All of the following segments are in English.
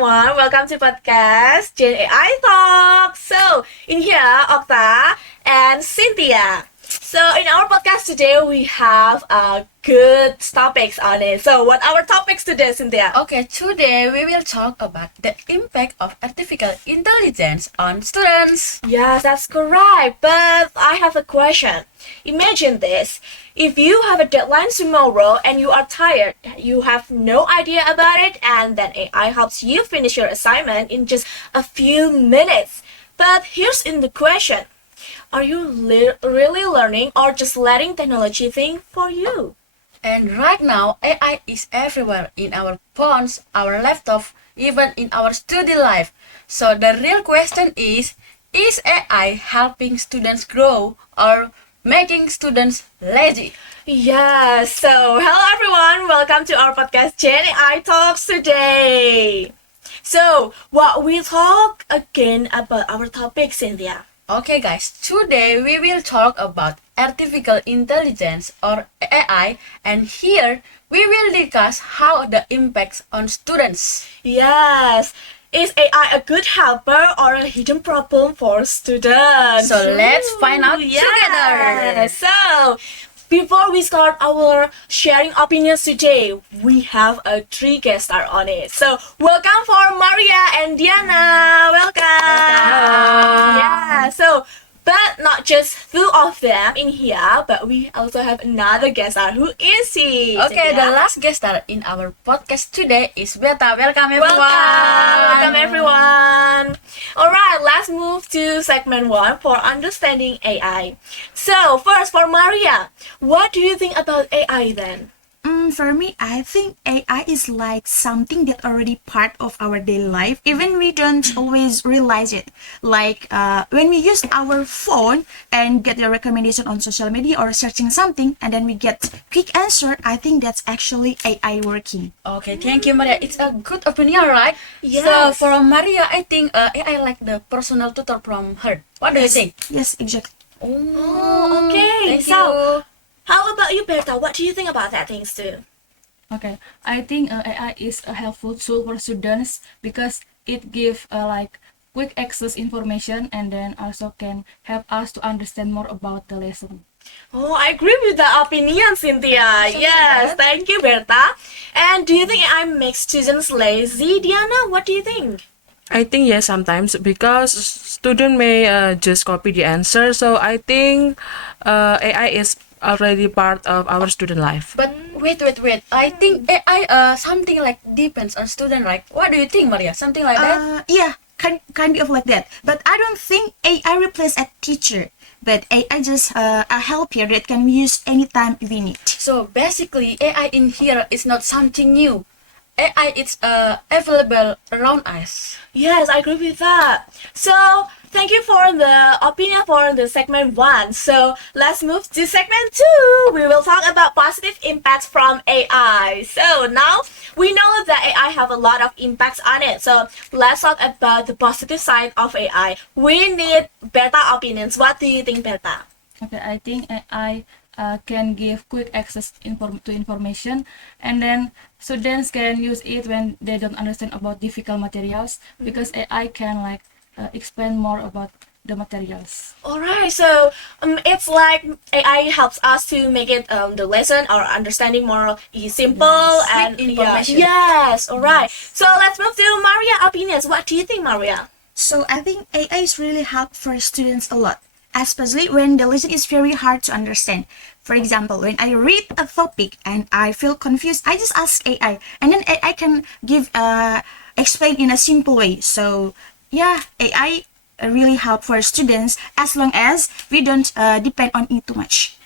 everyone. Welcome to podcast Gen AI Talk. So, in here, Okta and Cynthia. So, in our podcast today, we have good topics on it. So, what are our topics today, Cynthia? Okay, today we will talk about the impact of artificial intelligence on students. Yes, that's correct. But I have a question. Imagine this. If you have a deadline tomorrow and you are tired, you have no idea about it, and then AI helps you finish your assignment in just a few minutes. But here's in the question. Are you really learning or just letting technology think for you? And right now, AI is everywhere in our phones, our laptop, even in our study life. So the real question is AI helping students grow or making students lazy? Yes, so hello everyone, welcome to our podcast Gen AI Talks today. So, what we talk again about our topic, Cynthia? Okay guys, today we will talk about artificial intelligence or AI, and here we will discuss how the impacts on students. Yes, is AI a good helper or a hidden problem for students? So let's find out together. So, before we start our sharing opinions today, we have three guest star on it. So, welcome for Maria and Diana. Welcome. Yeah. So, but not just two of them in here, but we also have another guest star. Who is he? Okay, Cynthia? the last guest star in our podcast today is Beta. Welcome everyone. Welcome everyone. Alright, let's move to segment 1 for understanding AI. So, first for Maria, what do you think about AI then? For me, I think AI is like something that already part of our daily life, even we don't always realize it. Like when we use our phone and get a recommendation on social media or searching something, and then we get quick answer, I think that's actually AI working. Okay, thank you Maria. It's a good opinion, right? Yes. So for Maria, I think AI like the personal tutor from her. What do you think? Yes, exactly. Oh, okay. Thank So, you. how about you, Berta? What do you think about that things too? Okay, I think AI is a helpful tool for students because it gives like quick access information and then also can help us to understand more about the lesson. Oh, I agree with the opinion, Cynthia. Yes, thank you, Berta. And do you think AI makes students lazy? Diana, what do you think? I think yes, sometimes because student may just copy the answer. So I think AI is already part of our student life. But wait. I think AI something like depends on student, right? What do you think, Maria? Something like that? Yeah, kind of like that. But I don't think AI replace a teacher. But AI just a helper that can be used anytime we need. So basically, AI in here is not something new. AI is available around us. Yes, I agree with that. So, thank you for the opinion for the segment 1. So, let's move to segment 2. We will talk about positive impacts from AI. So, now we know that AI have a lot of impacts on it. So, let's talk about the positive side of AI. We need Berta opinions. What do you think, Berta? Okay, I think AI can give quick access to information, and then students can use it when they don't understand about difficult materials because AI can like explain more about the materials. Alright, so it's like AI helps us to make it the lesson or understanding more simple and quick information. Yes, alright. So let's move to Maria opinions. What do you think, Maria? So I think AI is really help for students a lot, especially when the lesson is very hard to understand. For example, when I read a topic and I feel confused, I just ask AI, and then AI can give explain in a simple way. So yeah, AI really help for students as long as we don't depend on it too much.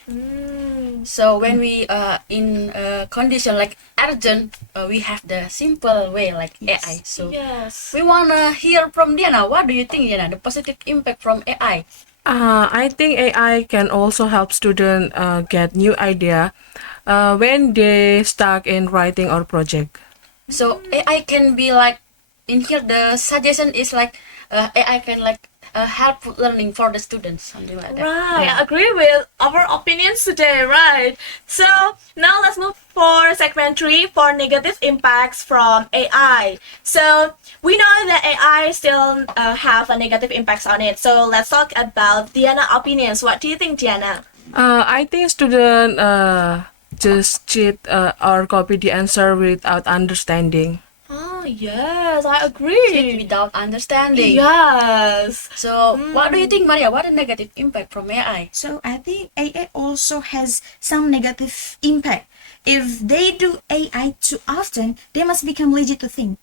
So when we in a condition like urgent, we have the simple way like AI. So Yes. we wanna hear from Diana. What do you think, Diana? The positive impact from AI? I think AI can also help students get new idea when they stuck in writing or project. So AI can be like in here. The suggestion is like AI can like helpful learning for the students, something like that. Right, I agree with our opinions today, right? So now let's move for segment 3 for negative impacts from AI. So we know that AI still have a negative impacts on it. So let's talk about Diana opinions. What do you think, Diana? I think student just cheat or copy the answer without understanding. Oh yes, I Cheat agree. without understanding. Yes. So, what do you think, Maria? What a negative impact from AI? So I think AI also has some negative impact. If they do AI too often, they must become lazy to think.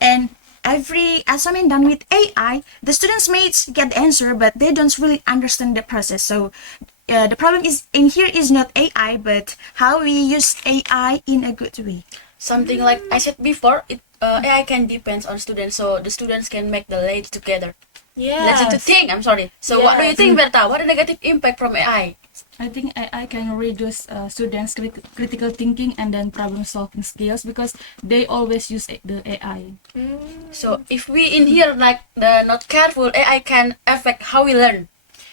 And every assignment done with AI, the students may get the answer, but they don't really understand the process. So the problem is in here is not AI, but how we use AI in a good way. Something like I said before, AI can depend on students, so the students can make the lazy together. Lazy to Yes. think. I'm sorry. So, what do you Yes. think, Berta? What a negative impact from AI? I think AI can reduce students' critical thinking and then problem solving skills because they always use the AI. So, if we in here like the not careful, AI can affect how we learn.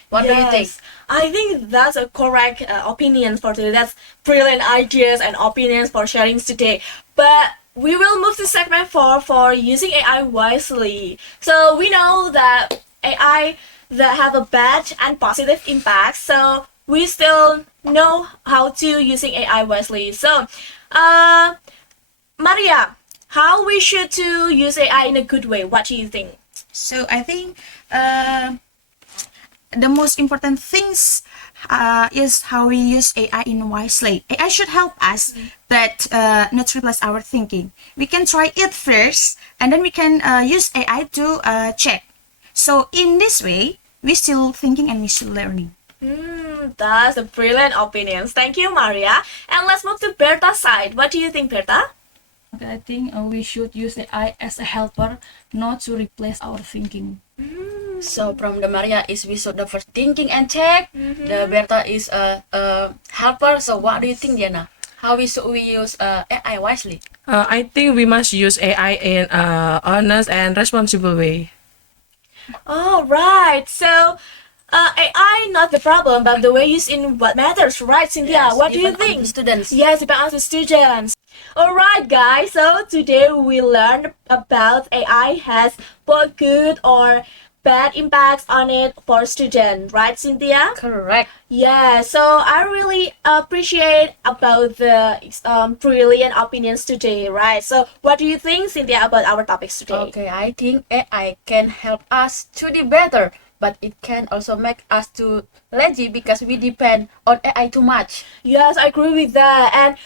What do you think? Yes, I think that's a correct opinion for today. That's brilliant ideas and opinions for sharing today. But we will move to segment 4 for using AI wisely. So we know that AI that have a bad and positive impact. So we still know how to using AI wisely. So, Maria, how we should to use AI in a good way? What do you think? So I think the most important things is how we use AI in wisely. AI should help us, but not replace our thinking. We can try it first, and then we can use AI to check. So in this way, we still thinking and we still learning. That's a brilliant opinions. Thank you, Maria. And let's move to Berta's side. What do you think, Berta? Okay, I think we should use AI as a helper, not to replace our thinking. So, from the Maria is we should the first thinking and check. The Berta is a helper. So, what do you think, Diana? How should we use AI wisely? I think we must use AI in honest and responsible way. All right. So, AI not the problem, but the way used in what matters, right, Cynthia? Yes, What do you depend on think? the students. Yes, depend on the students. All right, guys. So today we learned about AI has both good or bad impacts on it for students, right, Cynthia? Correct. Yeah, so I really appreciate about the brilliant opinions today, right? So what do you think, Cynthia, about our topics today? Okay, I think AI can help us to do better, but it can also make us too lazy because we depend on AI too much. Yes, I agree with that. And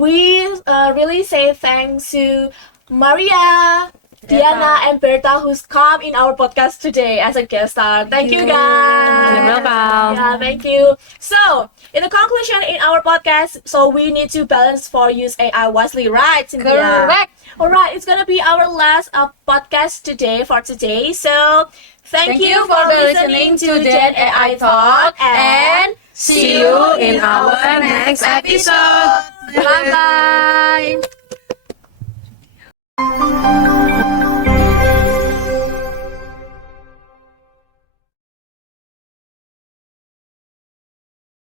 we really say thanks to Maria, Diana, and Berta who's come in our podcast today as a guest star. Thank you, guys. You're welcome. Yeah, thank you. So, in the conclusion in our podcast, so we need to balance for use AI wisely, right, Cynthia? Correct. All right, it's gonna be our last podcast today for today. So, thank you for listening to Gen AI Talk and See you in our next episode. Bye bye.